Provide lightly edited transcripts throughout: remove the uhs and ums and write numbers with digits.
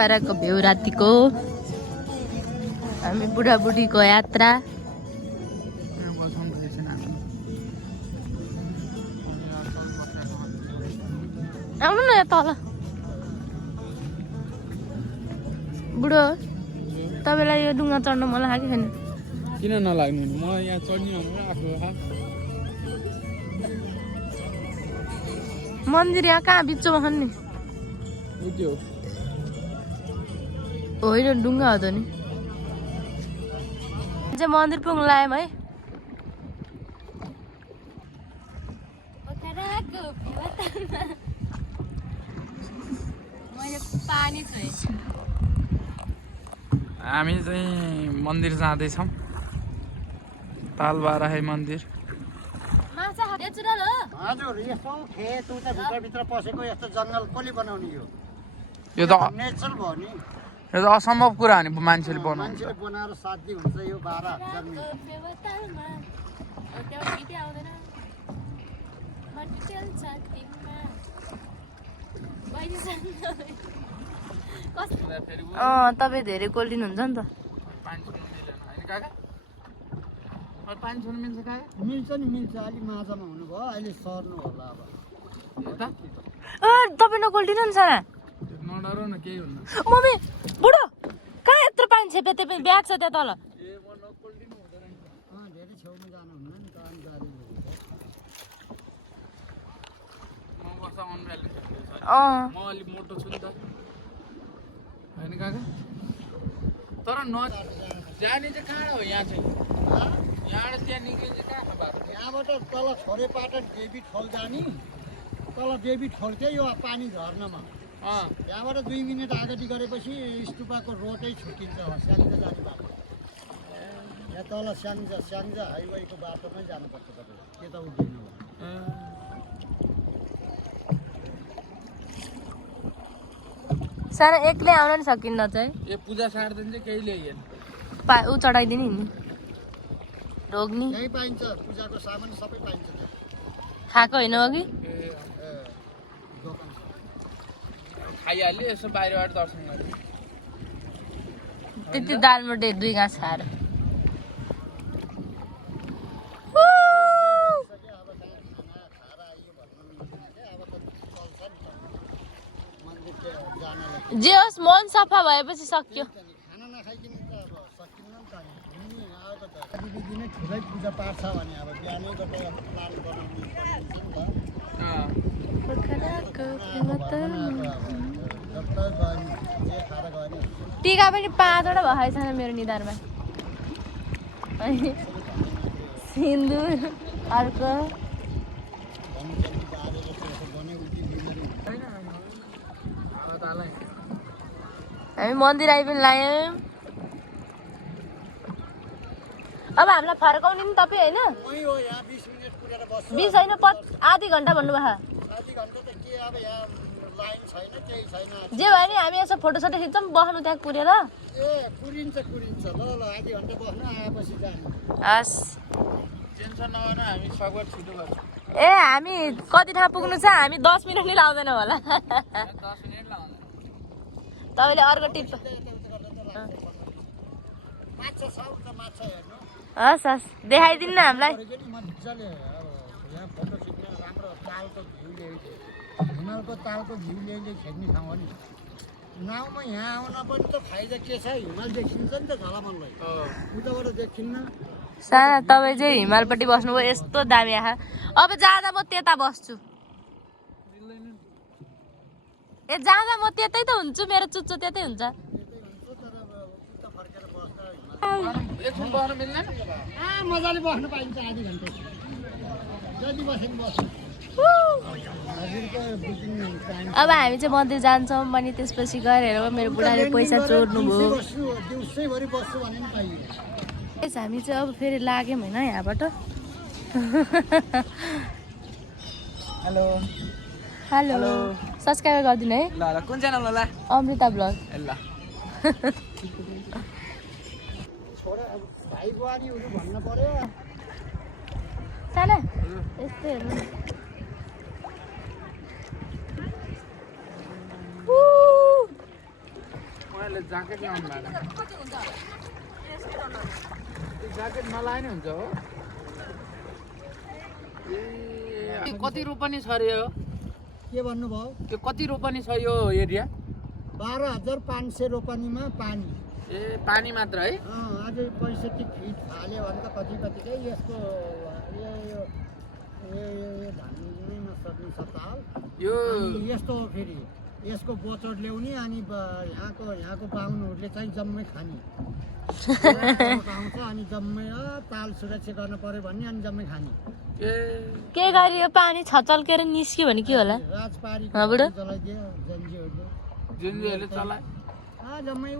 पोखराको view रातिको हामी बुढाबुढीको यात्रा आउनु न तल बुढो तपाईँलाई यो डुङ्गा चढ्न मन लाग्यो छैन किन नलाग्नु म यहाँ चढ्ने मन्दिर यहाँ कहाँ बिचमा छन् नि होइन डुङ्गा हो त नि चाहिँ मन्दिर पुग्नु लाग्यौँ है पानी छ हामी चाहिँ मन्दिर जाँदैछौँ तालबाराही मन्दिर हजुर यस्तो खेत उता भित्र पसेको यस्तो जङ्गल कसले बनाउने यो त नेचरल भयो नि यो त असम्भव कुरा हो नि मान्छेले बनाउनु मान्छेले बनाएर साध्य हुन्छ यो बारा जन्मिन्छ तपाईँ धेरै कोल्ड लिनुहुन्छ नि त मिल्छ नि मिल्छ अलिक माझमा हुनुभयो अहिले सर्नु होला अब तपाईँ नकोल्टिनु नि सारा नडर न केही हुन्न मम्मी बुढो कहाँ यत्रो पानी छेपे त्यो ब्याग छ त्यहाँ तल धेरै छेउमा जानुहुन्न नि त म अलिक मोटो छु नि त होइन काका तर जाने चाहिँ कहाँ हो यहाँ चाहिँ यहाँबाट त्यहाँ निक्लिने चाहिँ कहाँ बाटो यहाँबाट तल छोरेपाटा देवी ठोल जाने तल देवी ठोल थियो यो पानी झर्नमा त्यहाँबाट 2 मिनट अगाडि गरेपछि स्टुपाको रोडै छुट्टिन्छ स्याङ्जा जाने बाटो यहाँ तल स्याङ्जा हाइवेको बाटोमै जानुपर्छ तपाईँ त्यता उभिनु सारा एक्लै आउन नि सकिन्न चाहिँ ए पूजा सार्दैन चाहिँ केही ल्याइएन ऊ चढाइदिने नि ढोग्नी यहीँ पाइन्छ पूजाको सामान सबै पाइन्छ खाएको होइन अघि खाइहाल्यो यसो बाहिरबाट दर्शन गर्ने त्यति दालमुटे 2 घाँस खाएर जे होस् मन सफा भएपछि सक्यो खाना नखाइकन त अब सकिन्न नि त दिदी नै ठुलै पूजा पाठ छ भने अब बिहानै गएर प्लान बनाउनु टिका पनि 5वटा भएछ मेरो निधारमा सिन्दुर अर्को हामी मन्दिर आइ पनि लाग्यौँ अब हामीलाई फर्काउने नि तपाईँ होइन 20 होइन आधी घन्टा भन्नुभयो जे भयो नि हामी यसो फोटो सोटो खिच्छौँ बस्नु त्यहाँ कुरेर कुरिन्छ ल आधी घन्टा बस्नु आएपछि जानु हस् टेन्सन नगर्नु हामी सकभर छिटो गर्छौँ ए हामी कति ठाउँ पुग्नु छ हामी 10 मिनट नि लाउँदैन होला 10 मिनट लाउँदैन तपाईँले अर्को टिप हस् हस् देखाइदिनु न हामीलाई हिमालको तालको घिउ ल्याइले खेल्ने ठाउँ हो नि नाउँमा यहाँ आउन पनि त फाइदा के छ हिमाल देखिन्छ नि त झलामनलाई उताबाट देखिन्न सारा तपाईँ चाहिँ हिमालपट्टि बस्नुभयो यस्तो दामी आखा अब जाँदा म त्यता बस्छु ए जाँदा म त्यतै त हुन्छु मेरो चुच्चो त्यतै हुन्छ मजाले बस्नु पाइन्छ आधी घन्टा जति बसेको बस्नु अब हामी चाहिँ मन्दिर जान्छौँ अनि त्यसपछि गएर मेरो बुढाले पैसा चोर्नु भयो दिउँसैभरि बस्छु भने नि पाइयो हामी चाहिँ अब फेरि लाग्यौँ होइन यहाँबाट हेलो हेलो सब्सक्राइब गरिदिनु है ल कुन च्यानल होला अमृता ब्लग ल छोरा भाइ बुहारीहरू भन्न पर्यो साना यस्तै हेर्नु यिनीहरूले ज्याकेट लाउनु भएको त्यो ज्याकेट नलाए नि हुन्छ हो ए कति रोपनी छ रे यो के भन्नुभयो त्यो कति रोपनी छ यो एरिया 12,500 रोपनीमा पानी ए पानी मात्र है अझै 65 फिट हाल्यो भने त कति कतिकै यसको यो धान नै नसक्ने सताल यो यस्तो हो फेरि यसको बोचड ल्याउने अनि यहाँको बाहुनहरूले चाहिँ जम्मै खाने आउँछ अनि जम्मै ताल सुरक्षा गर्न पर्यो भन्ने अनि जम्मै खाने के गरी यो पानी छचल्केर निस्क्यो भने के होला राजपारी चलाइदियो जन्जीहरूले चलाए जम्मै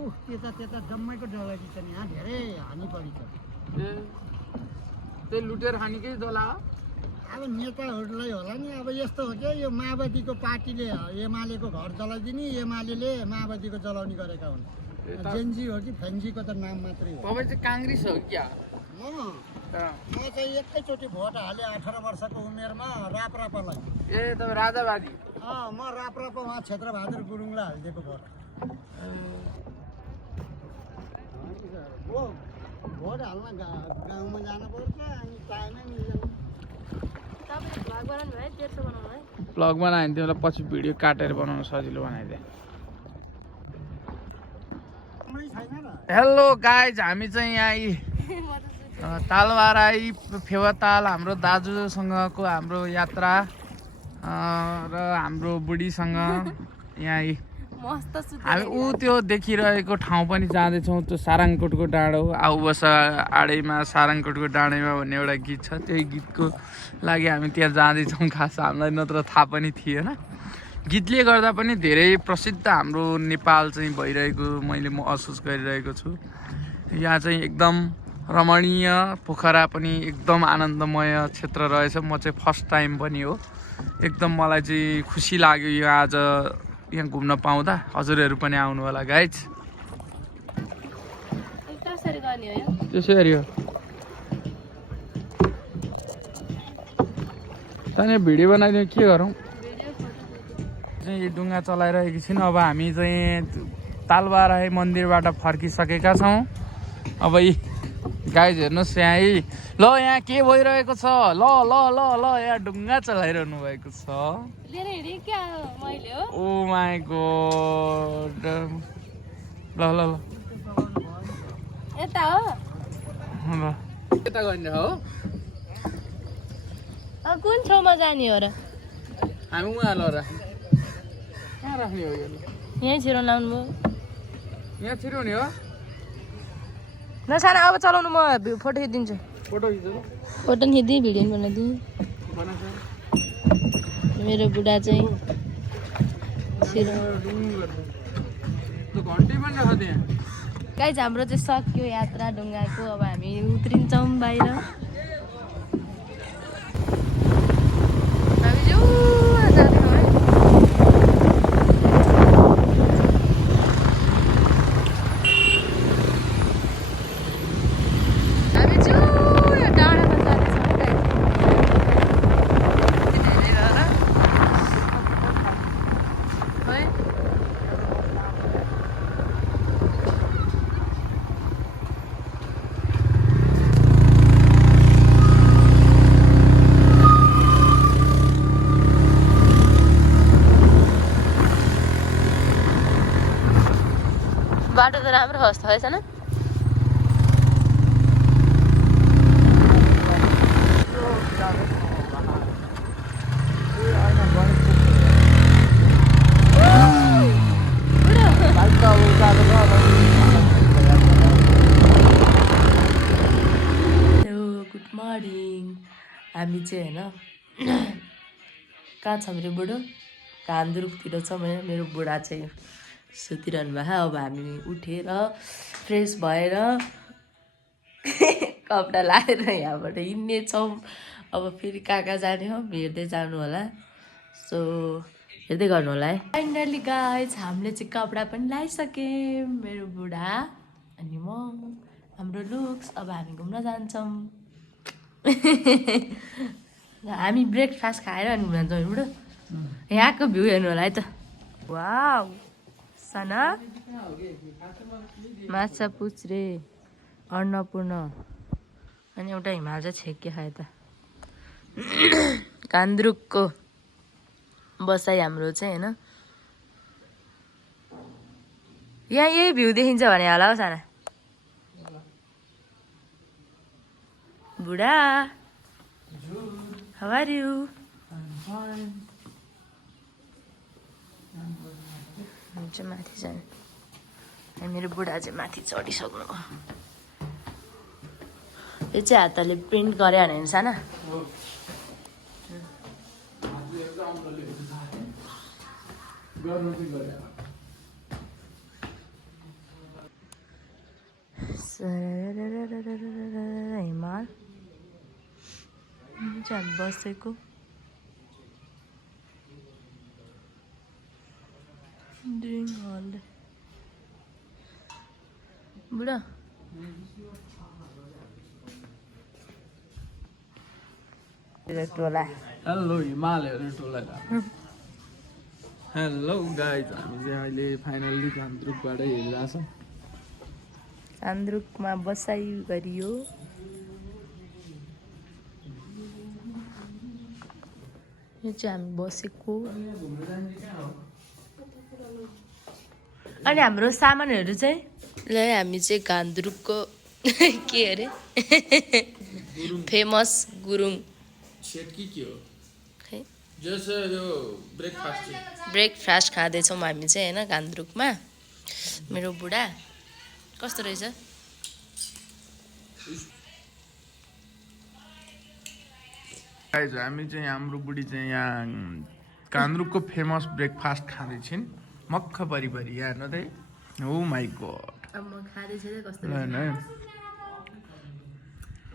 त्यता जम्मैको डलाइदिन्छ नि यहाँ धेरै हानि परी छ त्यही लुटेर खानेकै डला हो अब नेताहरूलाई होला नि अब यस्तो हो क्या यो माओवादीको पार्टीले एमालेको घर जलाइदिने एमाले माओवादीको जलाउने गरेका हुन् जेन्जी हो कि फेन्जीको त नाम मात्रै हो तपाईँ चाहिँ काङ्ग्रेस हो क्या म चाहिँ एकैचोटि भोट हालेँ 18 वर्षको उमेरमा राप्रपालाई ए तपाईँ राजावादी म राप्रपा उहाँ क्षेत्रबहादुर गुरुङलाई हालिदिएको भोट भोट हाल्न गाउँमा जानु पर्छ अनि टाइमै मिल्दैन ब्लग बनायो भने तिमीलाई पछि भिडियो काटेर बनाउन सजिलो बनाइदिए हेलो गाइज हामी चाहिँ यहाँ तालवाराई फेवाताल हाम्रो दाजुसँगको हाम्रो यात्रा र हाम्रो बुढीसँग यहाँ हामी त्यो देखिरहेको ठाउँ पनि जाँदैछौँ त्यो सारङकोटको डाँडो आउ बस आडैमा सारङकोटको डाँडैमा भन्ने एउटा गीत छ त्यही गीतको लागि हामी त्यहाँ जाँदैछौँ खास हामीलाई नत्र थाहा पनि थिएन गीतले गर्दा पनि धेरै प्रसिद्ध हाम्रो नेपाल चाहिँ भइरहेको मैले महसुस गरिरहेको छु यहाँ चाहिँ एकदम रमणीय पोखरा पनि एकदम आनन्दमय क्षेत्र रहेछ म चाहिँ फर्स्ट टाइम पनि हो एकदम मलाई चाहिँ खुसी लाग्यो यो आज यहाँ घुम्न पाउँदा हजुरहरू पनि आउनु होला गाइज त्यसरी हो तैँले भिडियो बनाइदियो के गरौँ चाहिँ डुङ्गा चलाइरहेको छिन् अब हामी चाहिँ तालवाराई मन्दिरबाट फर्किसकेका छौँ अब यी गाइज हेर्नुहोस् यहाँ ल यहाँ के भइरहेको छ ल ल ल ल यहाँ डुङ्गा चलाइरहनु भएको छ ओ माई गॉड ल ल ल यता हो यता गर्ने हो कुन ठाउँमा जाने हो र हामी उहाँ ल र कहाँ राख्ने हो यो यहीँ छिरो लाउनु भयो यहाँ छिराउने हो नसाना अब चलाउनु म फोटो खिचिदिन्छु फोटो खिच्नु फोटो नि खिचिदिएँ भिडियो पनि बनाइदिएँ मेरो बुढा चाहिँ छिरो गाइज हाम्रो चाहिँ सक्यो यात्रा डुङ्गाको अब हामी उत्रिन्छौँ बाहिर हामी जाउँ जाँदैछौँ है हामी जाउँ यो डाँडामा जाँदैछौँ है बाटो त राम्रो होस् है छैन गुड मर्निङ हामी चाहिँ होइन कहाँ छ मेरो बुढो कामदुरुकतिर छ मेरो बुढा चाहिँ सुतिरहनु भएको अब हामी उठेर फ्रेस भएर कपडा लाएर यहाँबाट हिँड्नेछौँ अब फेरि कहाँ कहाँ जाने हो हेर्दै जानु होला सो हेर्दै गर्नु होला है फाइनली गाइज हामीले चाहिँ कपडा पनि लगाइसक्यौँ मेरो बुढा अनि म हाम्रो लुक्स अब हामी घुम्न जान्छौँ हामी ब्रेकफास्ट खाएर अनि घुम्न जान्छौँ बुढो यहाँको भ्यू हेर्नु होला है त वाउ साना माछा पुच्छ्रे अन्नपूर्ण अनि एउटा हिमाल चाहिँ छेके खायो त कान्द्रुकको बसाइ हाम्रो चाहिँ होइन यहाँ यही भ्यू देखिन्छ भने होला हौ साना बुढा हाउ आर यु चाहिँ माथि जाने मेरो बुढा चाहिँ माथि चढिसक्नु यो चाहिँ हातले प्रिन्ट गरे भने साना हिमाल चाहिँ बसेको बुढा टोला हेलो हिमालहरू टोला हेलो गाइज हामी चाहिँ अहिले फाइनल्ली कान्द्रुकबाट हेरिरहेको छौँ कान्द्रुकमा बसाइ गरियो यो चाहिँ हामी बसेको अनि हाम्रो सामानहरू चाहिँ ल हामी चाहिँ कान्द्रुकको के अरे फेमस गुरुङ सेट के हो खै जस यो ब्रेकफास्ट खाँदैछौँ हामी चाहिँ होइन कान्द्रुकमा मेरो बुढा कस्तो रहेछ गाइज हामी चाहिँ हाम्रो बुढी चाहिँ यहाँ कान्द्रुकको फेमस ब्रेकफास्ट खाँदैछिन् मक्ख परिपरि यहाँ हेर्नु त ओ माई गॉड अब म खाँदैछु कस्तो ल न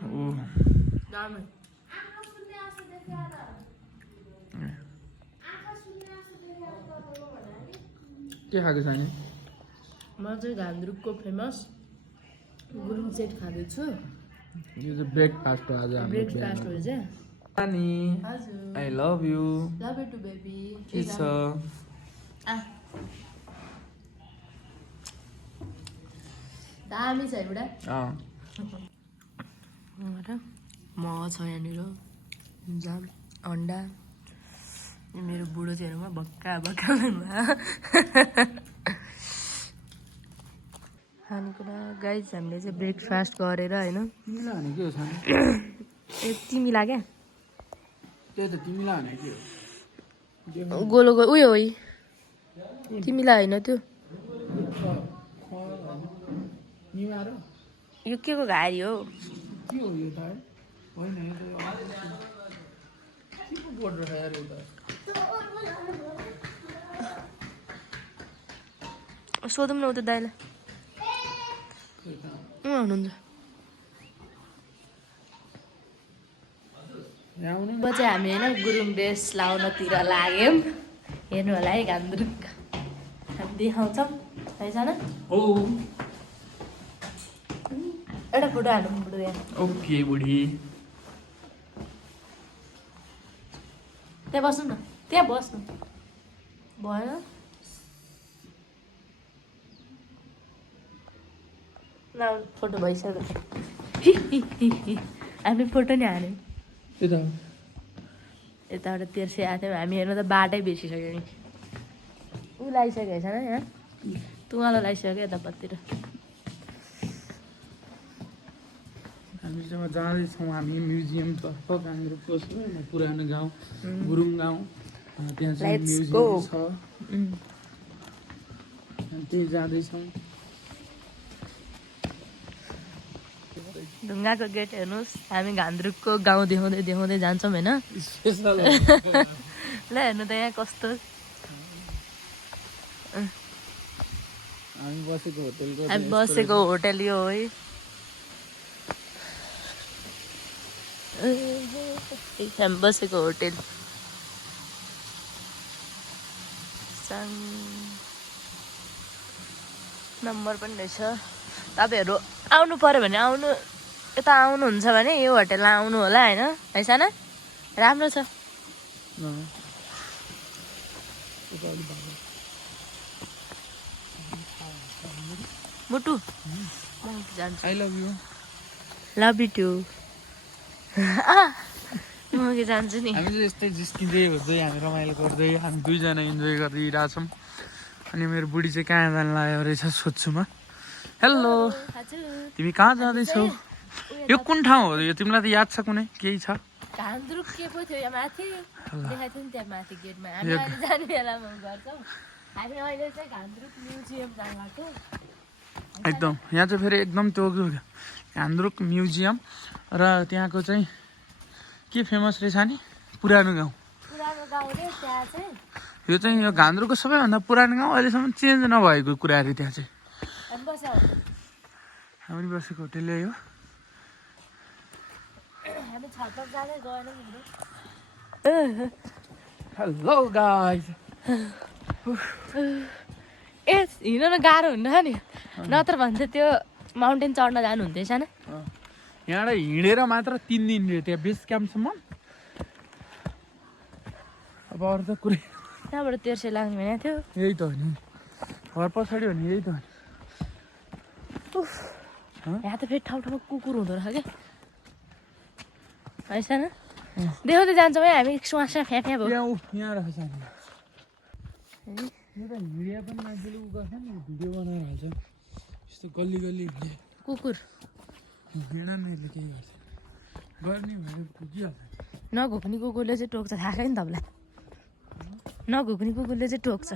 ओ के खाएको छ नि म चाहिँ कान्द्रुकको फेमस गुरुङ सेट खाँदैछु यो चाहिँ ब्रेकफास्ट हो आज हाम्रो ब्रेकफास्ट हो चाहिँ अनि हजुर I love you love you too baby के छ दामी छ एउटा म छ यहाँनिर जाम अन्डा मेरो बुढो चाहिँ हेरौँ भक्का भक्का खानेकुरा गाइज हामीले चाहिँ ब्रेकफास्ट गरेर होइन तिमीलाई भने के हो सानो ए तिमीलाई क्या त्यही त तिमीलाई भने के हो गोलो गो उयो हो तिमीलाई होइन त्यो यो के को घारी हो के हो यो त होइन यो त के को बोर्ड रहेछ यार यो त सोधौँ न उता दाइलाई हुनुहुन्छ अब चाहिँ हामी होइन गुरुङ ड्रेस लाउनतिर लाग्यौँ हेर्नु होला है कान्द्रुक हामी देखाउँछौँ है साना एउटा फोटो हाल्नु बुढो यहाँ ओके बुढी त्यहाँ बस्नु न त्यहाँ बस्नु भएन न फोटो भइसक्यो हामी फोटो नि हाल्यौँ यताबाट तेर्से आएको थियौँ हामी हेर्नु त बाटै बिर्सिसक्यो नि ऊ लगाइसकेको छैन यहाँ तुवालो लगाइसक्यो यतापट्टितिर हामी चाहिँ जाँदैछौँ हामी म्युजियमतर्फ कान्द्रुकको पुरानो गाउँ गुरुङ गाउँ त्यहाँ चाहिँ म्युजियम छ त्यही जाँदैछौँ ढुङ्गाको गेट हेर्नुहोस् हामी कान्द्रुकको गाउँ देखाउँदै देखाउँदै जान्छौँ होइन स्पेसल ल हेर्नु त यहाँ कस्तो हामी हामी बसेको होटल यो हो है हामी बसेको होटल नम्बर पनि रहेछ तपाईँहरू आउनु पर्यो भने आउनु यता आउनुहुन्छ भने यो होटलमा आउनु होला होइन है साना राम्रो छ मुटु म जान्छु I love you love you too म के जान्छु नि हामी चाहिँ यस्तै जिस्किँदै हुँदै हामी रमाइलो गर्दै हामी दुईजना इन्जोय गरिरहेछौँ अनि मेरो बुढी चाहिँ कहाँ जानु लाग्यो रहेछ सोध्छु म हेलो तिमी कहाँ जाँदैछौ यो कुन ठाउँ हो यो तिमीलाई त याद छ कुनै केही छ घान्द्रुक के पो थियो यहाँ माथि देखाएको थियो नि त्यहाँ माथि गेटमा हामी अहिले जाने बेलामा गर्छौँ हामी अहिले चाहिँ घान्द्रुक म्युजियम जानु भएको एकदम यहाँ चाहिँ फेरि एकदम त्यो घान्द्रुक म्युजियम र त्यहाँको चाहिँ के फेमस रहेछ नि पुरानो गाउँ पुरानो गाउँ रे त्यहाँ चाहिँ यो चाहिँ यो घान्द्रुकको सबैभन्दा पुरानो गाउँ अहिलेसम्म चेन्ज नभएको कुरा अरे त्यहाँ चाहिँ हामी बस्यो हामी बसेको होटेल हो हामी छतमा जाँदै गएन हेलो गाइस ए हिँड्न गाह्रो हुन्न नि नत्र भने चाहिँ त्यो माउन्टेन चढ्न जानु हुन्थ्यो सानो यहाँबाट हिँडेर मात्र 3 दिन रे त्यहाँ बेस क्याम्पसम्म अब अरू त कुरै त्यहाँबाट तेर्से लाग्ने भनेको थियो यही त हो नि घर पछाडि हो नि यही त हो यहाँ त फेरि ठाउँ ठाउँमा कुकुर हुँदो रहेछ क्या है सानो देखाउँदै जान्छौँ है हामी स्वास फ्या फ्या भयो यहाँ रहेछ यो त हिँडिया पनि मान्छेले उ गर्छ नि भिडियो बनाएर हाल्छ यस्तो गल्ली गल्ली हिँडे कुकुर हिँड्नेहरूले केही गर्छ गर्ने भनेर पुगिहाल्छ नघुक्ने कुकुरले चाहिँ टोक्छ थाहा छैन तपाईँलाई नघुक्ने कुकुरले चाहिँ टोक्छ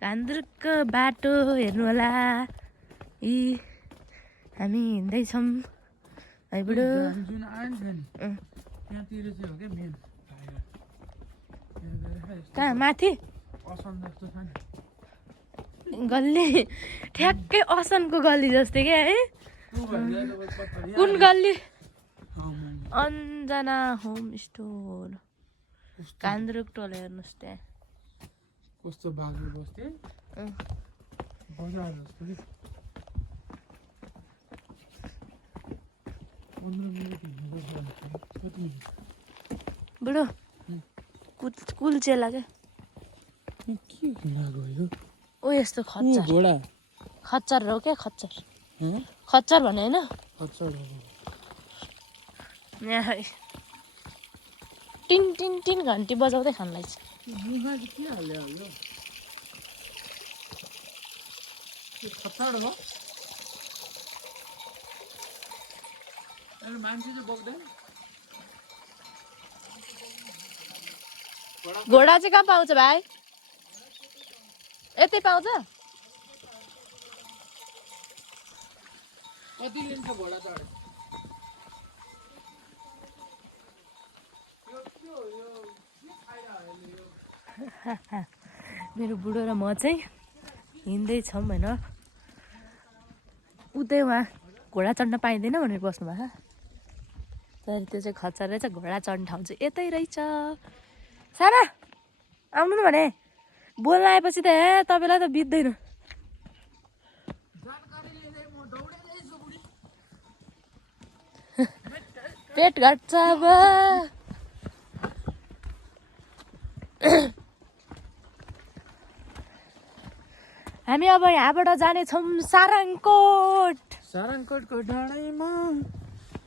घान्द्रुकको बाटो हेर्नु होला यी हामी हिँड्दैछौँ है बुढो जुन आयो नि त्यहाँतिर चाहिँ हो क्या मेन कहाँ माथि असन जस्तो छ नि गल्ली ठ्याक्कै असनको गल्ली जस्तै क्या है कुन गल्ली अन्जना होम स्टोर घान्द्रुक टोल हेर्नुहोस् त्यहाँ कस्तो बाग्लो बस्थे बजार जस्तो कि 15 मिनट हिँड्नुपर्छ कति मिनट बुढो कुल्चेला क्या के लागो यो ओ यस्तो खच्चर घोडा खच्चर हो क्या खच्चर खच्चर भने होइन खच्चर यहाँ टिन टिन टिन घन्टी बजाउँदै खान लाग्छ के हाल्यो यो खच्चर हो मान्छे चाहिँ बोक्दैन घोडा चाहिँ कहाँ पाउँछ भाइ यतै पाउँछ कति लिन्छ घोडा चढ मेरो बुढो र म चाहिँ हिँड्दैछौँ होइन उतै उहाँ घोडा चढ्न पाइँदैन भनेर बस्नु भएको तर त्यो चाहिँ खच्चर रहेछ घोडा चढ्ने ठाउँ चाहिँ यतै रहेछ साना आउनु न भने बोल्न आएपछि त हे तपाईँलाई त बित्दैन पेट घट्छ अब हामी अब यहाँबाट जानेछौँ सारङकोटको डाँडामा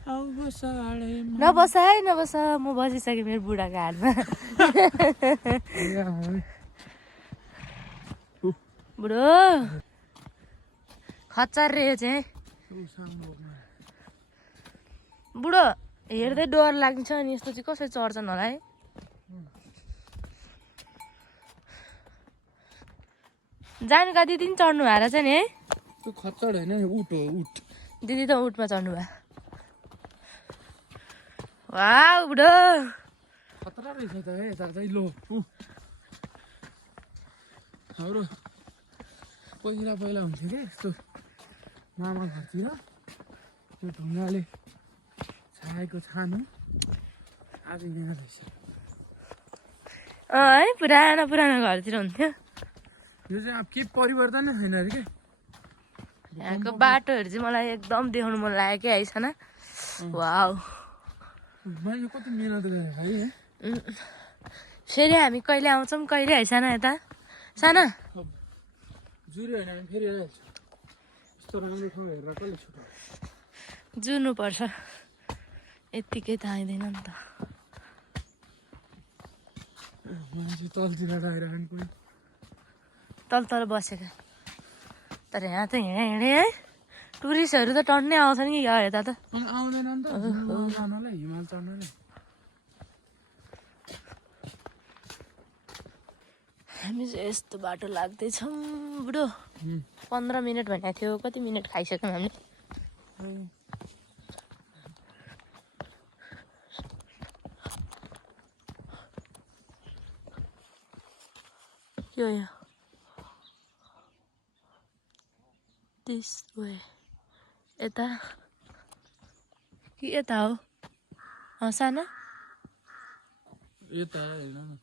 नबस है नबस म बसिसकेँ मेरो बुढाको हातमा बुढो खच्चर रे चाहिँ बुढो हेर्दै डर लाग्छ अनि यस्तो चाहिँ कसरी चढ्छन् होला है जानुका दिदी पनि चढ्नु भएर छ नि है त्यो खच्चड होइन उट हो उट दिदी त उटमा चढ्नु भयो वाउ बुढो खतरा रहेछ त है तर चाहिँ लो हाम्रो पहिला हुन्थ्यो क्या यस्तो मामा घरतिर त्यो ढुङ्गाले छाएको छानो आज यहाँ रहेछ है पुरानो घरतिर हुन्थ्यो यो चाहिँ अब के परिवर्तन नै छैन अरे क्या यहाँको बाटोहरू चाहिँ मलाई एकदम देखाउनु मन लाग्यो क्या है साना वाउ मैले कति मिहिनेत गरेँ भाइ है फेरि हामी कहिले आउँछौँ कहिले है साना यता साना जुर्यो होइन भने फेरि आइहाल्छ यस्तो राम्रो ठाउँ हेरेर कसले छुट्यो जुर्नुपर्छ यत्तिकै त आइँदैन नि त मान्छे तलतिर आइरहनु पनि तल तल बसेका तर यहाँ त हिँडे है टुरिस्टहरू त टन्नै आउँछन् कि यहाँ यता त आउँदैन नि त जानलाई हिमाल चढ्नलाई हामी चाहिँ यस्तो बाटो लाग्दैछौँ बुढो 15 मिनट भनेको थियो कति मिनट खाइसक्यौँ हामीले के हो यो दिस वे यता कि यता हो सानो यता हेर्न न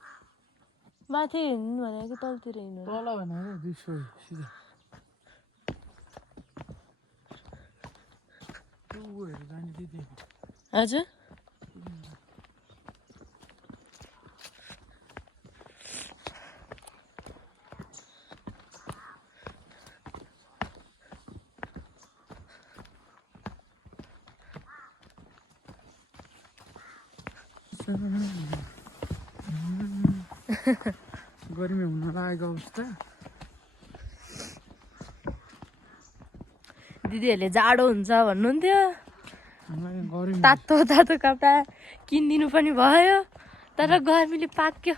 माथि हिँड्नु भनेको कि तलतिर हिँड्नु तल भनेर दिसो सिधा ऊहरू जाने दिदी हजुर गर्मी हुन लागेको अवस्था दिदीहरूले जाडो हुन्छ भन्नुहुन्थ्यो हामीलाई गर्मी तातो तातो कपडा किनिदिनु पनि भयो तर गर्मीले पाक्यो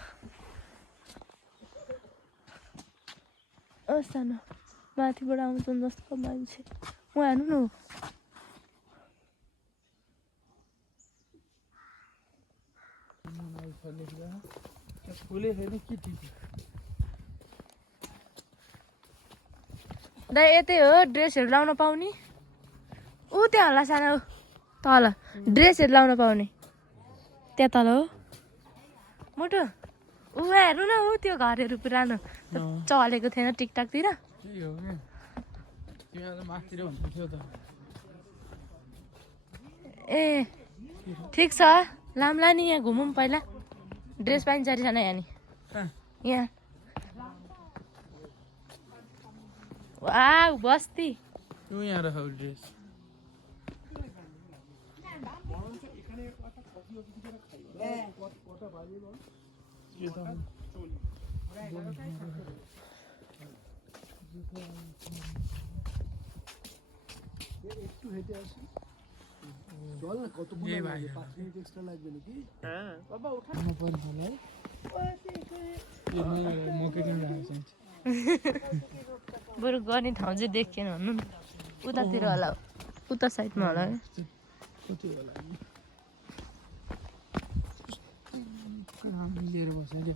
सानो माथिबाट आउँछन् जस्तो मान्छे म हेर्नु न फुले छैन के दिदी दाइ यतै हो ड्रेसहरू लाउन पाउने ऊ त्यहाँ होला सानो तल ड्रेसहरू लाउन पाउने त्यहाँ तल हो मोटो ऊ हेर्नु न ऊ त्यो घरहरू पुरानो चलेको थिएन टिकटकतिर त्यही हो क्या तिमीलाई त माथितिर भन्नु थियो त ए ठिक छ लाम्ला नि यहाँ घुमौँ पहिला ड्रेस पाइन्छ अरे सानो यहाँ नि यहाँ वाउ बस्ती तँ यहाँ राख ड्रेस बरु गर्ने ठाउँ चाहिँ देखेन भन्नु न उतातिर होला उता साइडमा होला है लिएर बस्यो है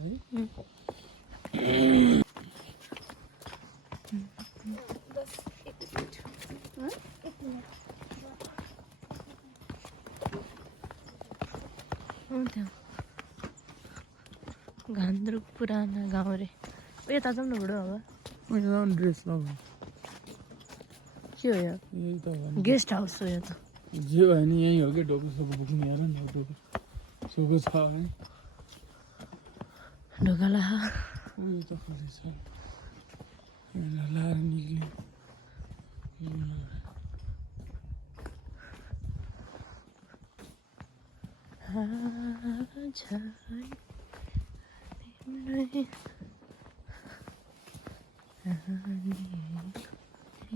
घान्द्रुक पुराना गाउँ रे यता जाउँ न बुढो अब मैले ड्रेस लगाउँ के हो यो यही त हो गेस्ट हाउस हो यो त जे भयो नि यही हो कि ढोको सोको बोक्नु हेर नि ढोको सोको छ है ढोकाला उयो त खाली छ लाएर निक्ल्यो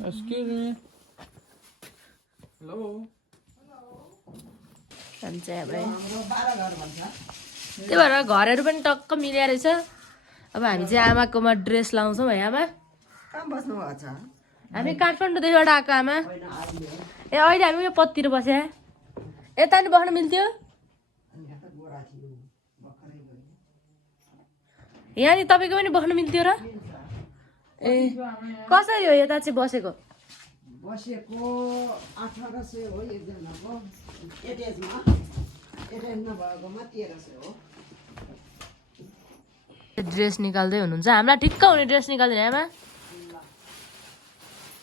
Excuse me. Hello. त्यही भएर घरहरू पनि टक्क मिल्या रहेछ अब हामी चाहिँ आमाकोमा ड्रेस लाउँछौँ है आमा हामी काठमाडौँदेखिबाट आएको आमा ए अहिले हामी यो पत्तिर बस्या यता नि बस्न मिल्थ्यो यहाँ नि तपाईँको पनि बस्नु मिल्थ्यो र ए कसरी हो यता चाहिँ बसेको बसेको 1800 हो एकजनाको एटेजमा नभएकोमा 1300 हो ड्रेस निकाल्दै हुनुहुन्छ हामीलाई ठिक्क हुने ड्रेस निकाल्दैन आमा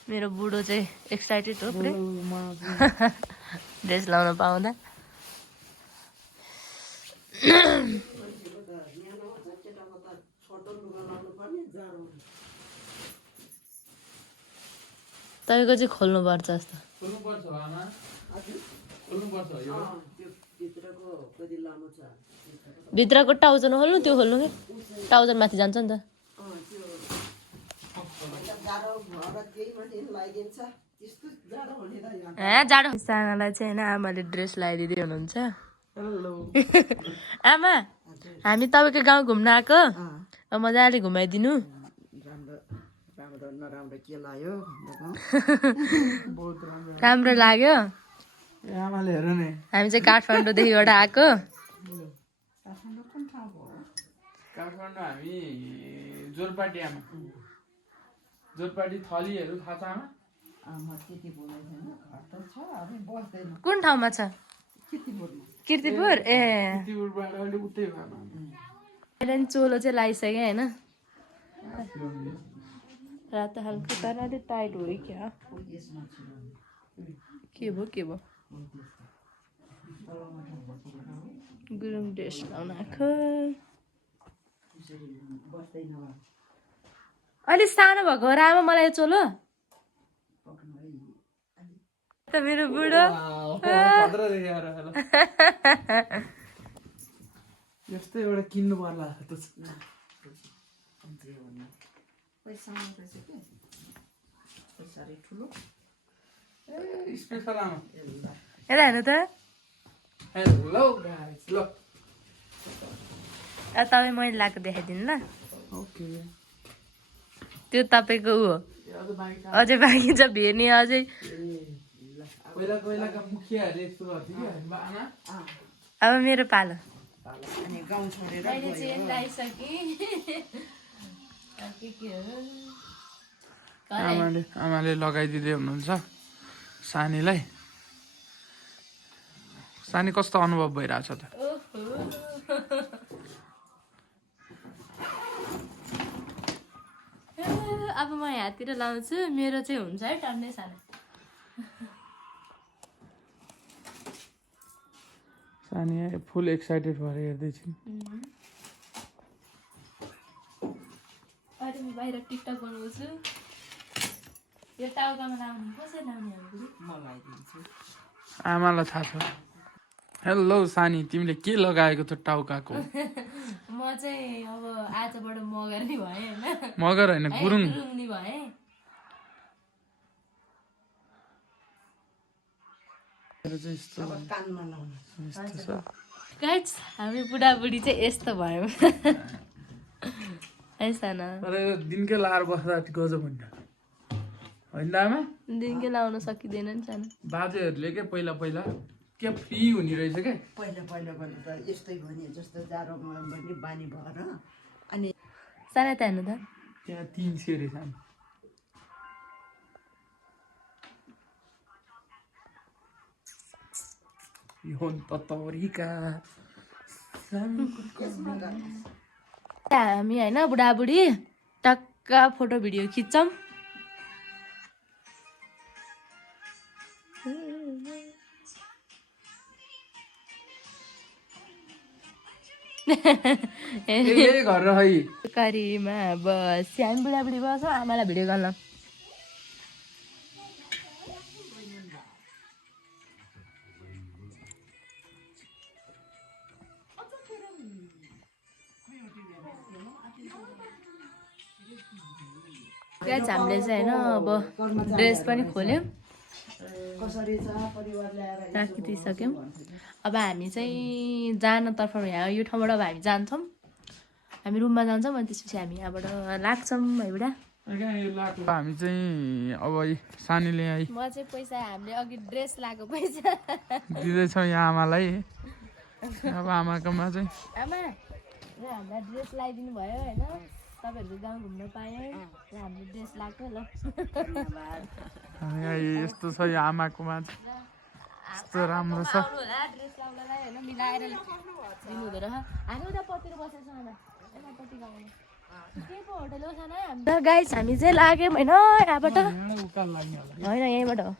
मेरो बुढो चाहिँ एक्साइटेड हो पुरै ड्रेस लाउन पाउँदा तपाईँको चाहिँ खोल्नुपर्छ जस्तो खोल्नुपर्छ हो आमा खोल्नुपर्छ हो यो त्यो भित्रको कति लामो छ भित्रको टाउजन खोल्नु त्यो खोल्नु कि टाउजन माथि जान्छ नि त त्यो जाडो भएर केही माथि लगाइदिन्छ त्यस्तो जाडो हुने त यहाँ जाडो सानालाई चाहिँ होइन आमाले ड्रेस लगाइदिँदै हुनुहुन्छ आमा हामी तपाईँको गाउँ घुम्न आएको मजाले घुमाइदिनु राम्रो राम्रो नराम्रो के लाग्यो बहुत राम्रो राम्रो लाग्यो आमाले हेर नि हामी चाहिँ काठमाडौँदेखिबाट आएको काठमाडौँ हामी जोरपाटी आमा जोरपाटी थलीहरू थाहा छ आमा आमा त्यति बोलेको छैन घर त छ हामी बस्दैन कुन ठाउँमा छ किर्तिपुरमा किर्तिपुर ए तिब्रुबाट अलिक उतै भयो आमा अहिले नि चोलो चाहिँ लगाइसक्यो होइन रातो खालको तर अलिक टाइट हो कि क्या के भयो गुरुङ ड्रेस लाउन आएको अलिक सानो भएको र आमा मलाई चोलो त मेरो बुढो यस्तै एउटा किन्नु पर्ला स्पेसल आमा यता हेर्नु त हेलो गाइस ल तपाईँ मैले लगाएको देखाइदिनु ल ओके त्यो तपाईँको ऊ हो अझ बाइक अझै बाँकी छ भेर्ने अझै पहिलाका मुखियाहरूले यस्तो गर्थ्यो कि आमा अब मेरो पालो अनि गाउँ छोडेर आमाले लगाइदिँदै हुनुहुन्छ सानीलाई सानी कस्तो अनुभव भइरहेछ त अब म यहाँतिर लाउँछु मेरो चाहिँ हुन्छ है टन्नै सानो सानी फुल एक्साइटेड भएर हेर्दैछु अहिले म बाहिर टिकटक बनाउँछु यो टाउकामा लाउनु कसरी लाउने मलाई दिन्छु आमालाई थाहा छ हेलो सानी तिमीले के लगाएको थियो टाउकाको म चाहिँ अब आजबाट मगर नि भएँ होइन मगर होइन गुरुङ नि भएँ कानमा लाउनु गाइज हामी बुढाबुढी चाहिँ यस्तो भयौँ है साना तर यो दिनकै लाएर बस्दा गजब हुन्छ होइन त आमा दिनकै लाउन सकिँदैन नि सानो बाजेहरूले के पहिला पहिला के फ्री हुने रहेछ क्या पहिला त यस्तै हो नि जस्तो जाडोमा पनि बानी भएर अनि साना त हेर्नु त त्यहाँ 300 रहेछ आमा यो त तरिका हामी होइन बुढाबुढी टक्क फोटो भिडियो खिच्छौँ घर है करीमा बस हामी बुढाबुढी बस्छौँ आमालाई भिडियो गर्न हामीले चाहिँ होइन अब ड्रेस पनि खोल्यौँ कसरी छ परिवार ल्याएर राखिदिइसक्यौँ अब हामी चाहिँ जानतर्फ यहाँ यो ठाउँबाट अब हामी जान्छौँ हामी रुममा जान्छौँ अनि त्यसपछि हामी यहाँबाट लाग्छौँ है हामी चाहिँ अब सानीले म चाहिँ पैसा हामीले अघि ड्रेस लगाएको पैसा दिँदैछौँ यहाँ आमालाई अब आमाकोमा चाहिँ आमा हामीलाई ड्रेस लगाइदिनु भयो होइन तपाईँहरूको गाउँ घुम्न पाएँ र हामीले ड्रेस लगाएको ल यस्तो छ यो आमाकोमा यस्तो राम्रो छ ड्रेस लाउनलाई होइन मिलाएर दिनु हुँदैन हामी उतापट्टितिर बसेको छौँ आमा यतापट्टि गाउँमा के पो होटल हो सानो गाइस हामी चाहिँ लाग्यौँ होइन यहाँबाट होइन यहीँबाट हो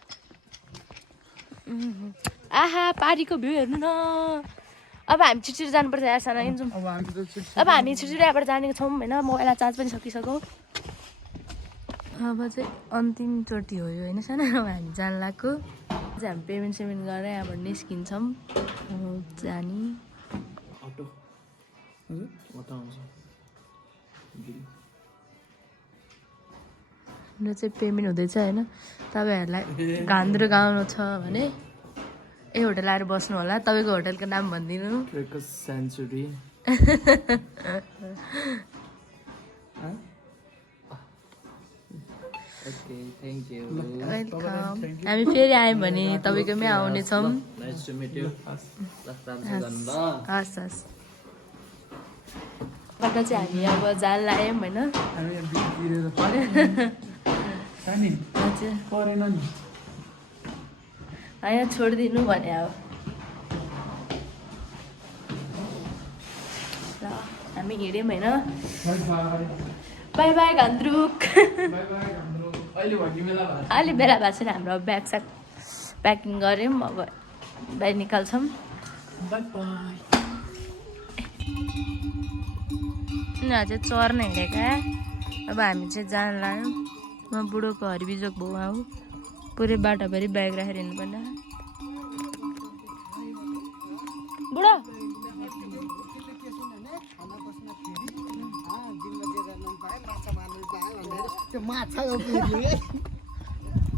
आहा पारीको भ्यू हेर्नु न अब हामी छिटो जानुपर्छ यार साना जाउँ अब हामी छिटो यहाँबाट जानेको छौँ होइन मोबाइलमा चार्ज पनि सकिसक्यो अब चाहिँ अन्तिमचोटि हो यो होइन सानो हामी जान लाग्यो चाहिँ हामी पेमेन्ट गरेर यहाँबाट निस्किन्छौँ जाने अटो हजुर अटो आउँछ हाम्रो चाहिँ पेमेन्ट हुँदैछ होइन तपाईँहरूलाई घान्द्रो गाउनु छ भने ए होटल आएर बस्नु होला तपाईँको होटलको नाम भनिदिनु Century okay thank you welcome हामी फेरि आयौँ भने तपाईँकोमै आउनेछौँ नाइस टु मिट यु हस् हस् बाट चाहिँ हामी अब जाल लायौँ होइन यहाँ छोडिदिनु भने अब ल हामी हिँड्यौँ होइन बाई बाई घन्द्रुक अलि बेला भएको छैन हाम्रो ब्याग स्याग प्याकिङ गऱ्यौँ अब बाहिर निकाल्छौँ उनीहरू चाहिँ चर्न हिँडेका अब हामी चाहिँ जान लाग्यौँ म बुढोको हरिबिजोक भाउ आऊ पुरै बाटोभरि ब्याग राखेर हिँड्नुपर्ने बुढो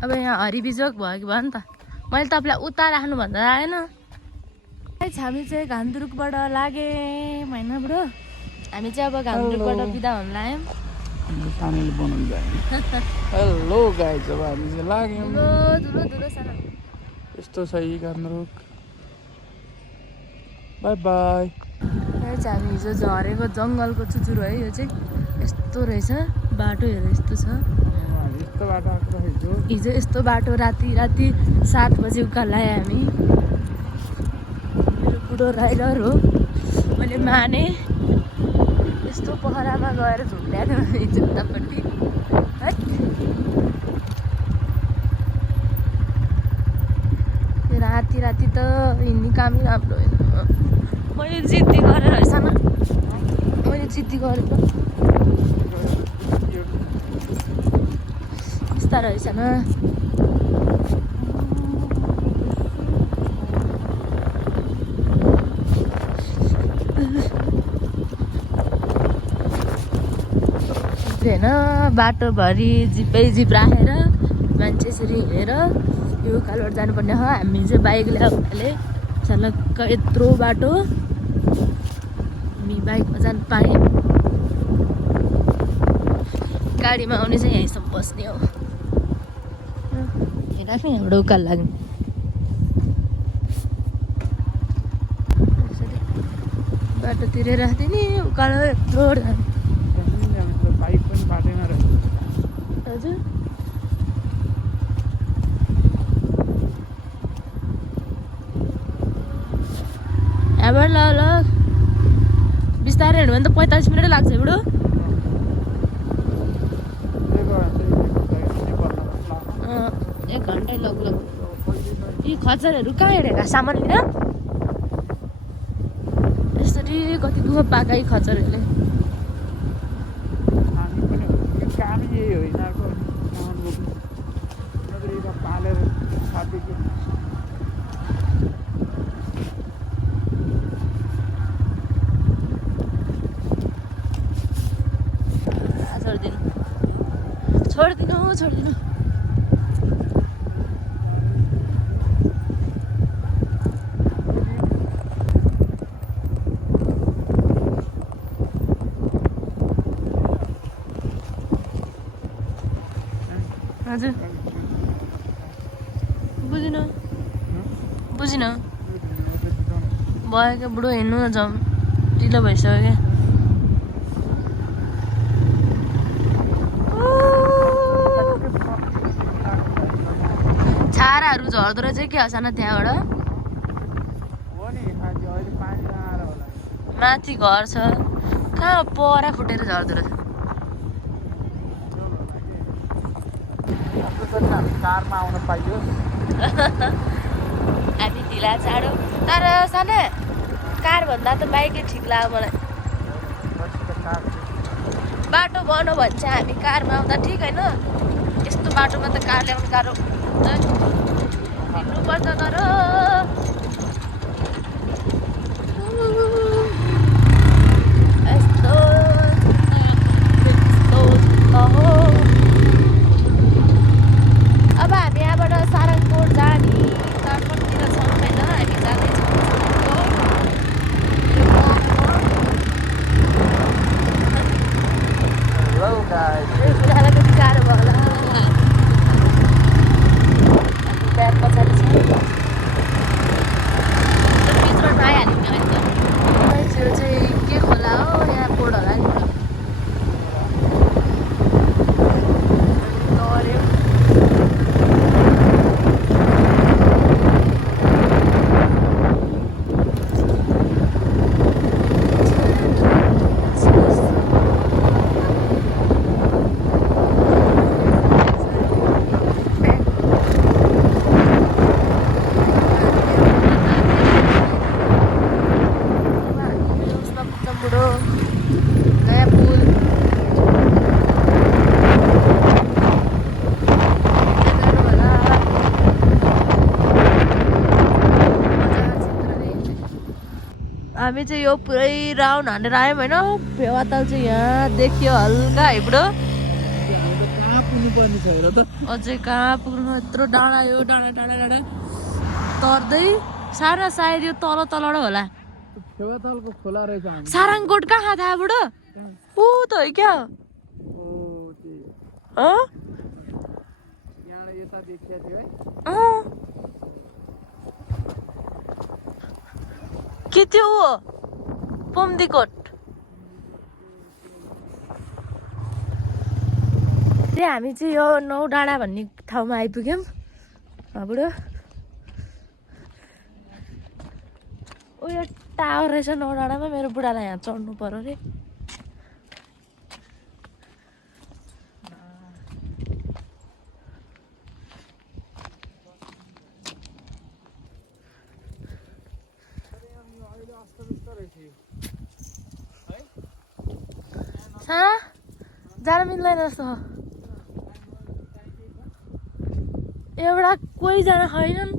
अब यहाँ हरिबिजोक भयो कि भयो नि त मैले तपाईँलाई उता राख्नु भन्दा आएन हामी चाहिँ घान्द्रुकबाट लाग्यौँ होइन बुढो हामी चाहिँ अब घान्द्रुकबाट बिदा हुन लाग्यौँ हेलो गाइज अब हामी चाहिँ लाग्यौँ धुलो सानो यस्तो छ यी घान्द्रुक बाई बाई यहाँ चाहिँ हामी हिजो झरेको जङ्गलको चुचुरो है यो चाहिँ यस्तो रहेछ बाटो हेर यस्तो छ यस्तो बाटो आएको हिजो यस्तो बाटो राति 7 बजी उकालो आएँ हामी मेरो बुढो राइडर हो मैले माने यस्तो पहरामा गएर झुक्ल्याएको हिजो उतापट्टि राति त हिँड्ने कामै राम्रो होइन मैले जिद्दी गरेर रहेछ न मैले जिद्दी गरेर यस्ता रहेछ न होइन बाटोभरि जिप राखेर मान्छे यसरी हिँडेर यो उकालोबाट जानुपर्ने हो हामी चाहिँ बाइक ल्याएको हुनाले झलक्क यत्रो बाटो हामी बाइकमा जानु पायौँ गाडीमा आउने चाहिँ यहीँसम्म बस्ने हो हेर नि हाम्रो उकालो लाग्ने बाटोतिर राखिदिने उकालो यत्रो बाइक पनि बाटैमा रहेछ हजुर यहाँबाट ल बिस्तारै हिँड्यो भने त 45 मिनटै लाग्छ बुढो 1 घन्टै लग यी खचरहरू कहाँ हिँडेका सामान लिन यसरी कति दुःख पाएका यी खचरहरूले कामै यही हो यिनीहरूको सामान बोक्नु नत्र पालेर साथीको छोडिदिनु हजुर बुझिन भयो क्या बुढो हिँड्नु न जाउँ ढिलो भइसक्यो क्या छाराहरू झर्दो रहेछ के हसान त्यहाँबाट माथि घर छ कहाँ पहरा फुटेर झर्दो रहेछ कारमा आउन पाइयो हामी ढिला चाँडो तर साना कार भन्दा त बाइकै ठिक लाग्यो मलाई बाटो भन भन्छ हामी कारमा आउँदा ठिक होइन यस्तो बाटोमा त कार ल्याउनु गाह्रो हुन्छ हिँड्नुपर्छ तर यस्तो हो अब हामी यहाँबाट सारङकोट जाने तर्फतिर छौँ होइन हामी जाँदैछौँ कुरालाई कति गाह्रो भयो होला ब्याग पछाडि छ भित्रमा आइहाल्यौँ नि अहिले त छेउ चाहिँ के खोला हो यहाँ पोड होला नि हामी चाहिँ यो पुरै राउन्ड हानेर आयौँ होइन फेवाताल चाहिँ यहाँ देखियो हल्का है बुढो कहाँ पुग्नुपर्ने छ हेर त अझै कहाँ पुग्नु यत्रो डाँडा यो डाँडा डाँडा डाँडा तर्दै सारा सायद यो तल तलबाट होला फेवातालको खोला रहेछ हामी सारङकोट कहाँ थाहा बुढो ऊ त है क्या यहाँ यता देखिया थियो है के थियो ऊ पम्दीकोट हामी चाहिँ यो नौ डाँडा भन्ने ठाउँमा आइपुग्यौँ बुढो उयो टावर रहेछ नौ डाँडामा मेरो बुढालाई यहाँ चढ्नु पर्यो अरे जान मिल्दैन जस्तो एउटा कोहीजना छैनन्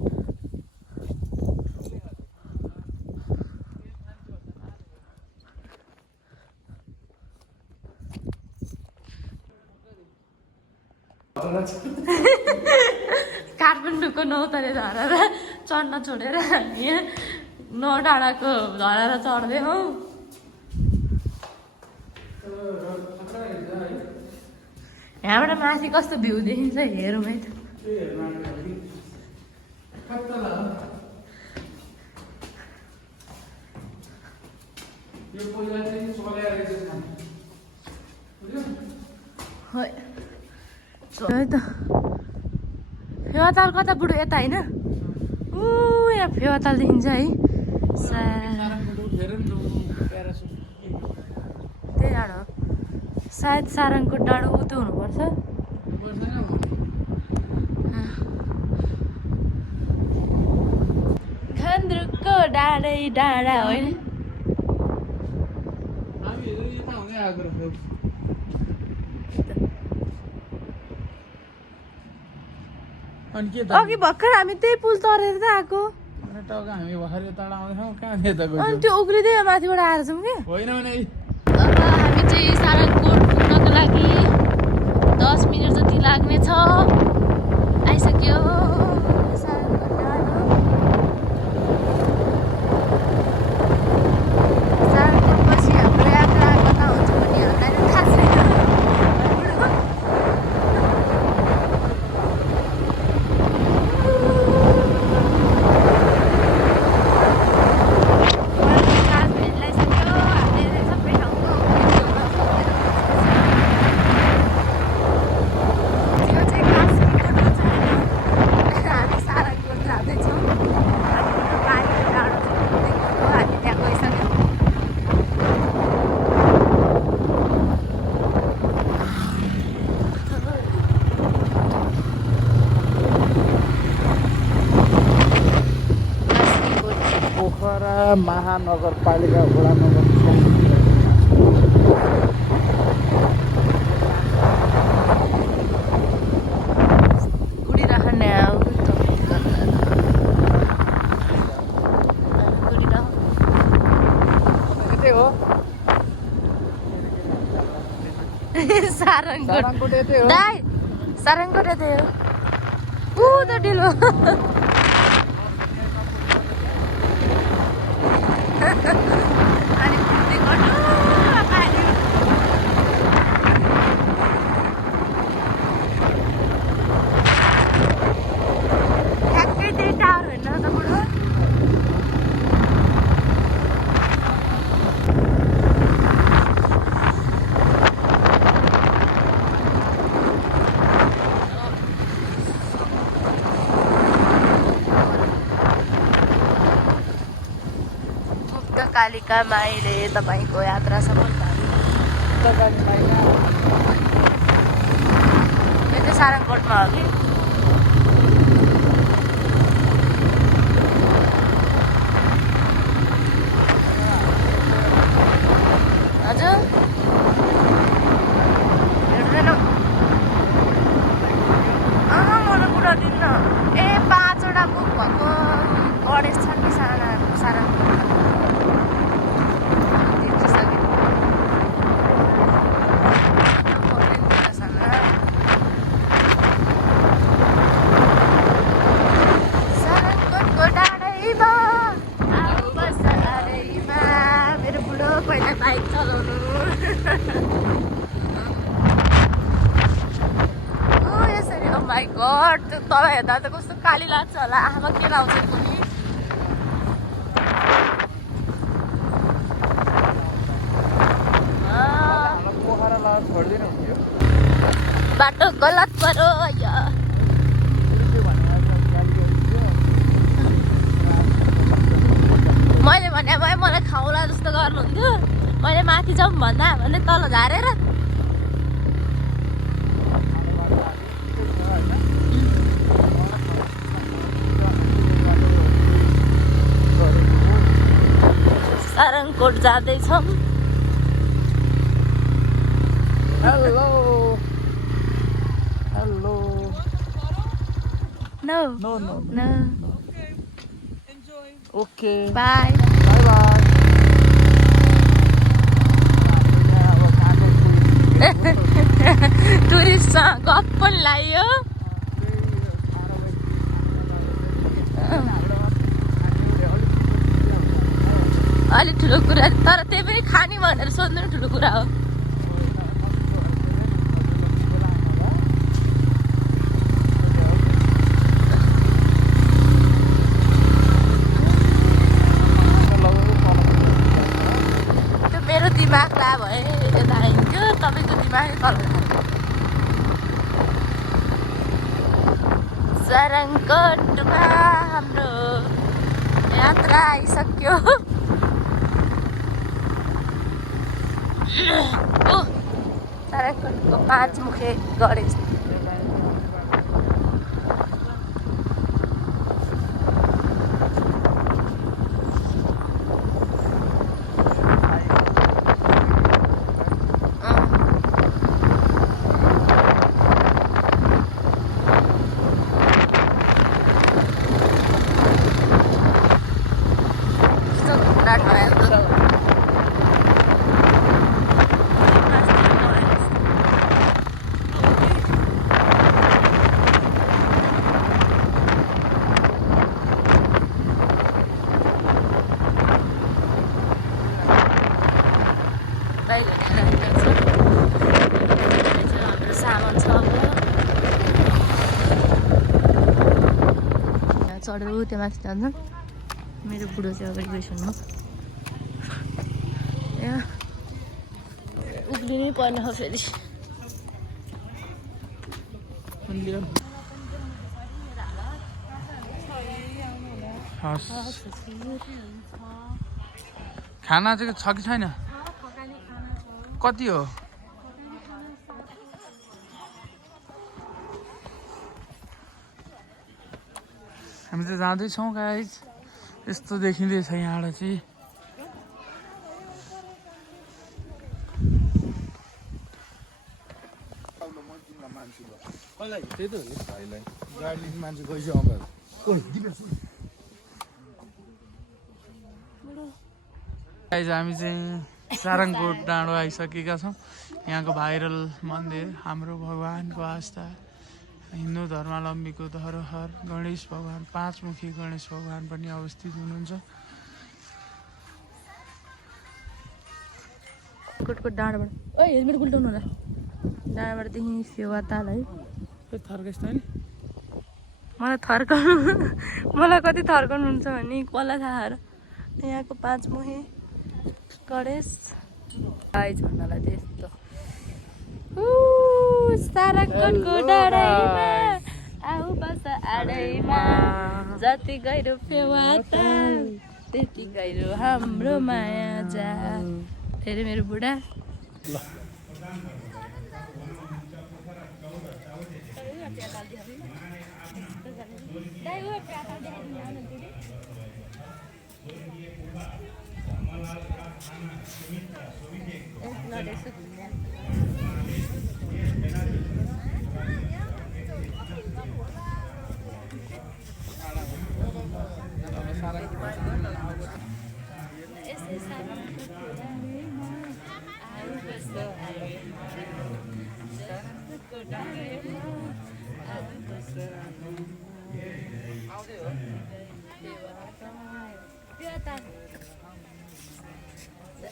काठमाडौँको नौतरे धरा चढ्न छोडेर हामी यहाँ नौ डाँडाको धरा चढ्दै हौ यहाँबाट माथि कस्तो भ्यू देखिन्छ हेरौँ है त फेवाताल कता बुढो यता होइन ऊ यहाँ फेवाताल देखिन्छ है त्यही डाँडो सायद सारङको डाँडो उतो हुनुपर्छ खन्द्रुकको डाँडै डाँडा होइन अघि भर्खर हामी त्यही पुल तरेर त आएको अनि त्यो उक्लिँदै माथिबाट आएर छौँ कि अब हामी चाहिँ सारङकोट पुग्नको लागि 10 मिनट जति लाग्नेछ आइसक्यो सारङकोट डाँडो सारङकोटपछि हाम्रो यात्रा कता हुन्छ भन्ने हामीलाई थाहा छैन महानगरपालिका वडा नम्बर सारङकोट यतै हो दाइ सारङकोट यतै हो त ढिलो अनि कुद्दै गर्नु पानी ठ्याक्कै त्यही टावर होइन त बुढो कालिका माईले तपाईँको यात्रा सफल पार्नु यो चाहिँ सारङकोटमा हो कि हजुर हेर्दैन मलाई कुरा दिन्न ए 5 वटा बुक भएको गणेश छन् कि सारङकोटमा तल हेर्दा त कस्तो काली लाग्छ होला आमा के लाउँछ कुनी बाटो गलत परो मैले भने मलाई खाउला जस्तो गर्नुहुन्थ्यो मैले माथि जाउँ भन्दा भने तल झारेर सारङकोट जाँदैछौँ hello No. No. No. Okay. Bye. Bye. टुरिस्टसँग गफ पनि लाग्यो अलिक ठुलो कुरा तर त्यही पनि खाने भनेर सोध्नु ठुलो कुरा हो त्यो मेरो दिमाग ला भए यता हिँड्थ्यो तपाईँको दिमागै तल सारङकोटमा हाम्रो यात्रा आइसक्यो सारङकोटको 5 मुखे गणेश चढेर त्यो माथि जान्छ मेरो बुढो चाहिँ अगाडि गइसक्नु उक्लिनै पर्ने हो फेरि खाना चाहिँ छ कि छैन कति हो हामी त जाँदैछौँ गाइज यस्तो देखिँदैछ यहाँबाट चाहिँ त्यही त हो नि भाइलाई गाडी लिने मान्छे गइसक्यो गाइज हामी चाहिँ सारङकोट डाँडो आइसकेका छौँ यहाँको भाइरल मन्दिर हाम्रो भगवानको आस्था हिन्दू धर्मावलम्बीको धरोहर गणेश भगवान 5 मुखी गणेश भगवान पनि अवस्थित हुनुहुन्छ। कोटको डाँडाबाट ओइ हेलमेट गुल्टाउनु होला डाँडाबाट देखि फेवा ताल है थर्केस् त नि मलाई थर्काउनु मलाई कति थर्काउनुहुन्छ भने कसलाई थाहा र यहाँको 5 मुखी गणेश आइज भन्नलाई त्यस्तो साराकोटको डाँडामा आऊ बस आडैमा जति गहिरो फेवा ताल त्यति गहिरो हाम्रो माया जा फेरि मेरो बुढा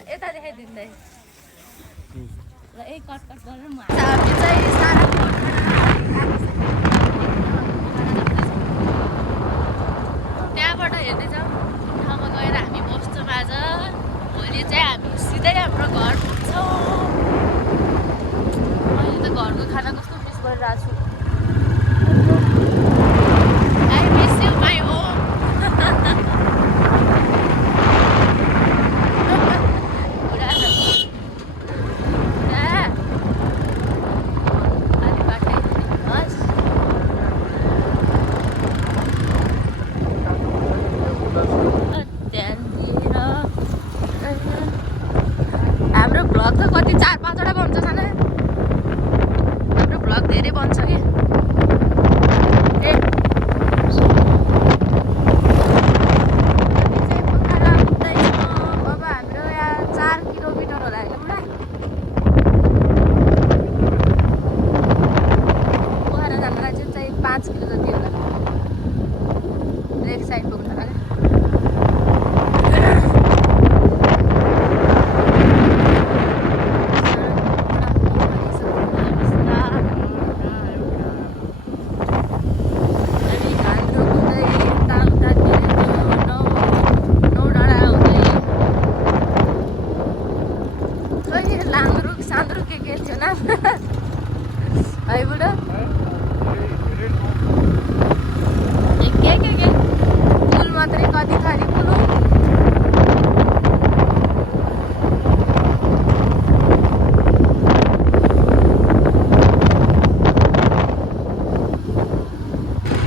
यता देखाइदिँदै ल एक कट गरेर म हामी चाहिँ सारा त्यहाँबाट हेर्दै जाउँ ठाउँमा गएर हामी बस्छौँ आज भोलि चाहिँ हामी सिधै हाम्रो घर पुग्छौँ। मैले त घरको खाना कस्तो मिस गरिरहेको छु। I miss you my home. हाम्रो भ्लग त कति 4-5 वटा बन्छ छैन हाम्रो भ्लग धेरै बन्छ कि अब हाम्रो यहाँ 4 किलोमिटर होला होइन बुढा पोखरा जाँदा चाहिँ 5 किलो जति होला लेक साइड पुग्नु होला है बुढो के पुल मात्रै कति थरी पुल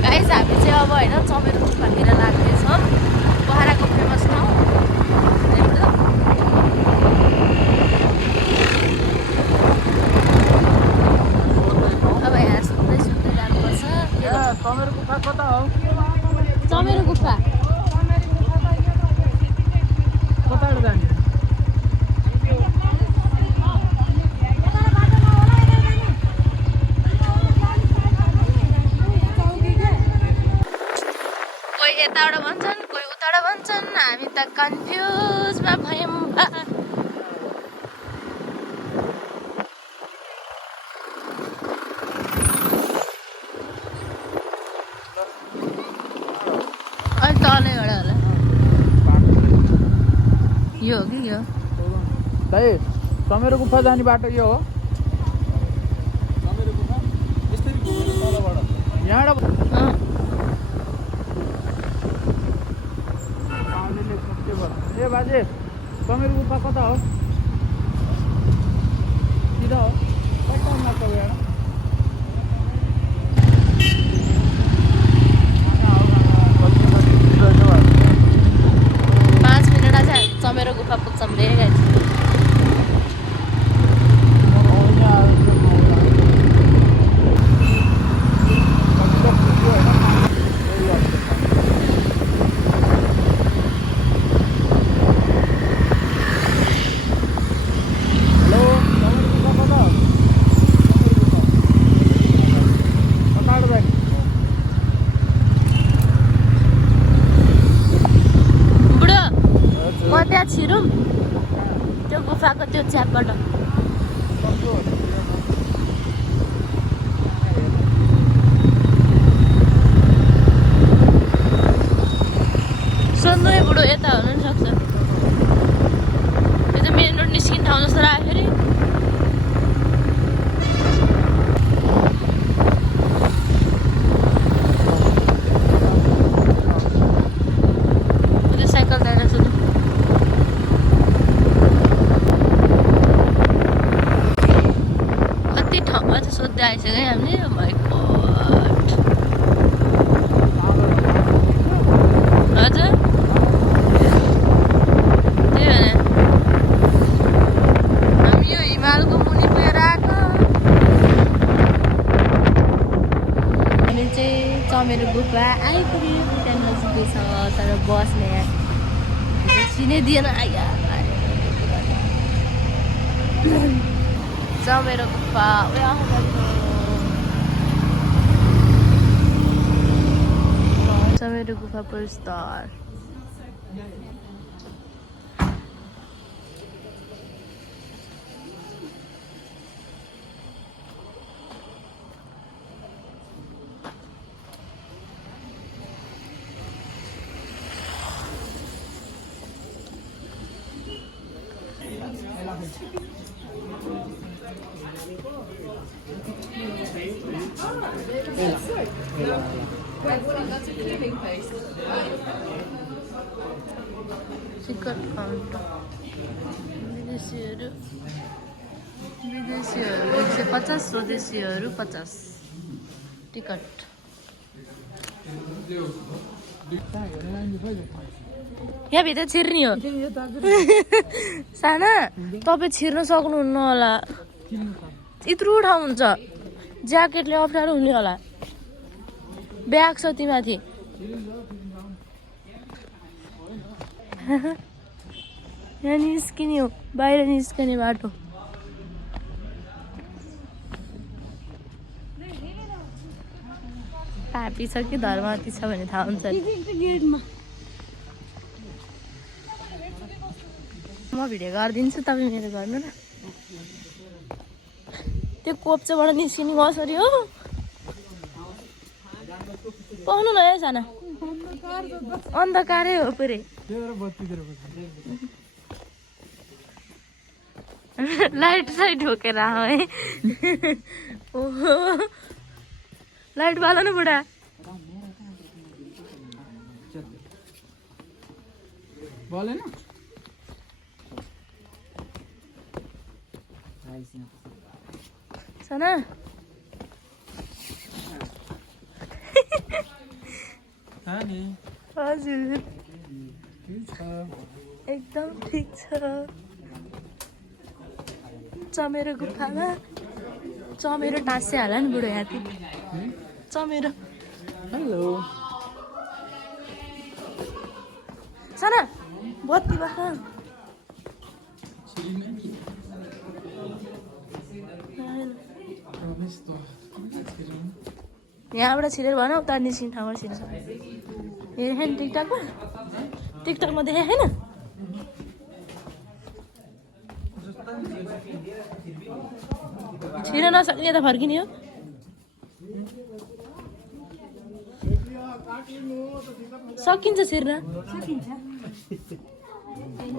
गाइस हामी चाहिँ अब होइन चमेरो गुफातिर लाग्दैछौँ पोखराको फेमस ठाउँ चमेरो गुफा कता हो? चमेरो गुफा कताबाट जाने? कोही यताबाट भन्छन् कोही उताबाट भन्छन् हामी त कन्फ्युजमा भयौँ। तलैबाट होला यो हो कि यो दाइ चमेरो गुफा जाने बाटो यो हो यहाँबाट ए बाजे चमेरो गुफा कता हो सिधा हो कता लाग्छ यहाँ 5 मिनट चाहिँ चमेरो गुफा पुग्छौँ रे गाइस। छिरौँ त्यो गुफाको त्यो च्यापबाट सोध्नु बुढो यता हुनु नि सक्छ यो त मेन रोड निस्किने ठाउँ जस्तो लाग्यो फेरि साइकल जाँदा सोध्नु कति ठाउँमा चाहिँ सोध्दै आइसक्यो है हामीले माइ गॉड हजुर त्यही भने हामी यो हिमालको मुनि पुगेर आएको हामी चाहिँ चमेरो गुफा आइपुग्यो त्यहाँ नजिकै छ तर बस्ने चिनै दिएन आइया चमेरो गुफा चमेरो गुफा प्रस्तार टिकट काउन्टर विदेशीहरू 150 स्वदेशीहरू 50 टिकट यहाँभित्र छिर्ने हो साना तपाईँ छिर्न सक्नुहुन्न होला यत्रो ठाउँ हुन्छ ज्याकेटले अप्ठ्यारो हुने होला ब्याग छ तिमाथि यहाँ निस्किने हो बाहिर निस्किने बाटो पापी छ कि धर्मती छ भने थाहा हुन्छ म भिडियो गरिदिन्छु तपाईँ मेरो गर्नु न त्यो कोप्चोबाट निस्किने कसरी हो पाउनु न है साना अन्धकारै हो पुरै लाइट साइड ठोकेर आऊ है ओहो लाइट बाल न बुढा बोलेन साना हजुर एकदम ठिक छ चमेरो गुफामा चमेरो टाँसे होला नि बुढो यहाँ चमेरो हेलो साना बत्ती बाख यहाँबाट छिरेर भन उता निस्किने ठाउँबाट छिर्छ हेरेको नि टिकटकमा देखाएको छैन छिर्न नसक्ने त फर्किने हो सकिन्छ छिर्न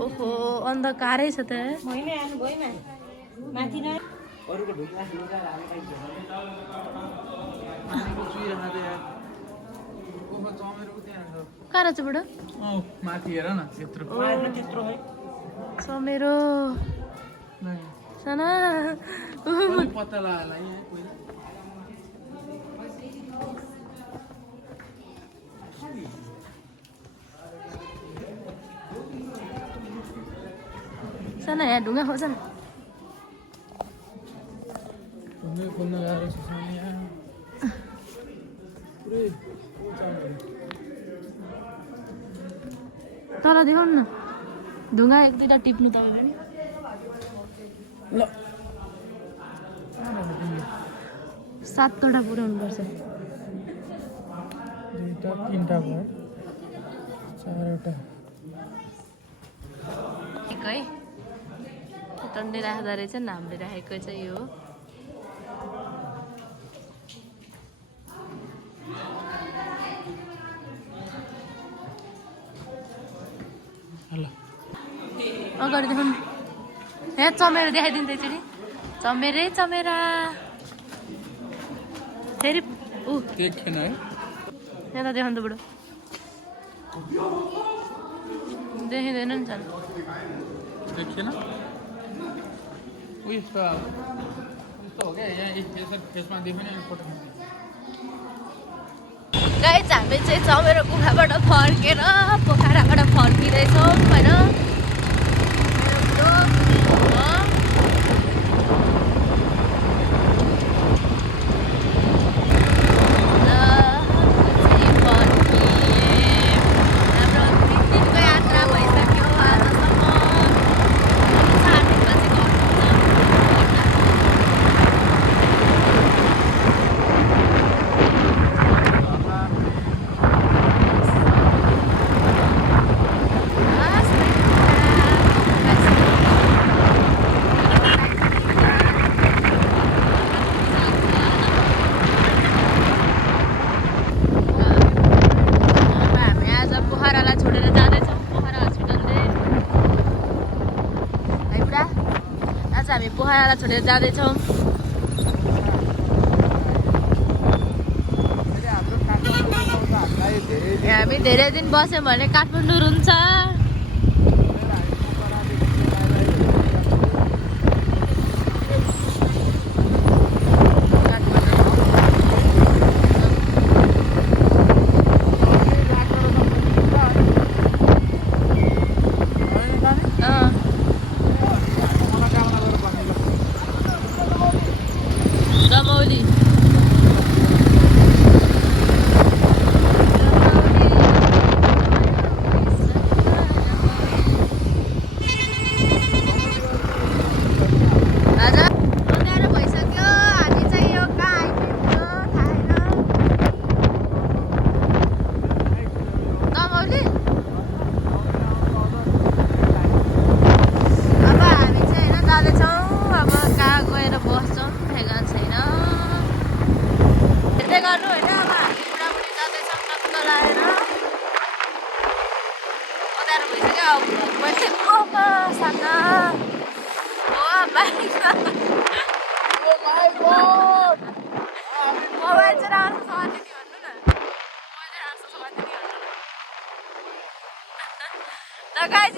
ओहो अन्धकारै छ त कहाँ रहेछ बुढो माथि हेर न त्यत्रो चमेरो साना पत्ता लगायो साना यहाँ ढुङ्गा खोज न खोल्न गाह्रो छ पुरै तल देखाउनु न ढुङ्गा एक दुईवटा टिप्नु तपाईँ पनि ल 7वटा पुऱ्याउनुपर्छ 2टा 3टा भयो 4वटा है टन्डे राख्दो रहेछ नि हामीले राखेको चाहिँ यो अगाडि देखाउनु यहाँ चमेरा देखाइदिन्छ एकचोटि चमेरा फेरि ऊ देखेन है यहाँ त देखाउनु त बुढो देखिँदैन नि झन् देखेन उयस्तो हो क्या यहाँ फेसमा देख्ने फोटो गाइस हामी चाहिँ चमेरो गुफाबाट फर्केर पोखराबाट फर्किँदैछौँ होइन हामी पोखरालाई छोडेर जाँदैछौँ हामी धेरै दिन बस्यौँ भने काठमाडौँ रुन्छ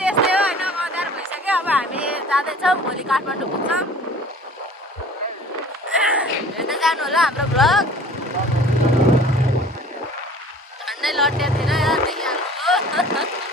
यस्तै हो होइन अँध्यारो भइसक्यो अब हामी जाँदैछौँ भोलि काठमाडौँ पुग्छौँ हेर्दै जानु होला हाम्रो भ्लग झन्डै लट्या थिएन यार देखिहाल्नु